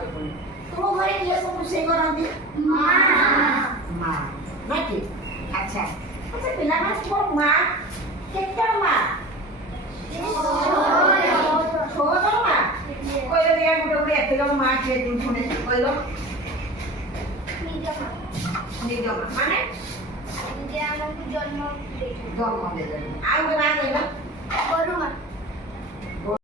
तुम घरे किए सब रोषे करती माँ नाकि अच्छा अच्छा पिला माने तुम माँ केते माँ छोड़ माँ कोई दिया गुटे गुटे एते लोग माँ के दिन सुने कोइलो निज माने जे हमको जन्म दे आ माँ कोइलो बरु माँ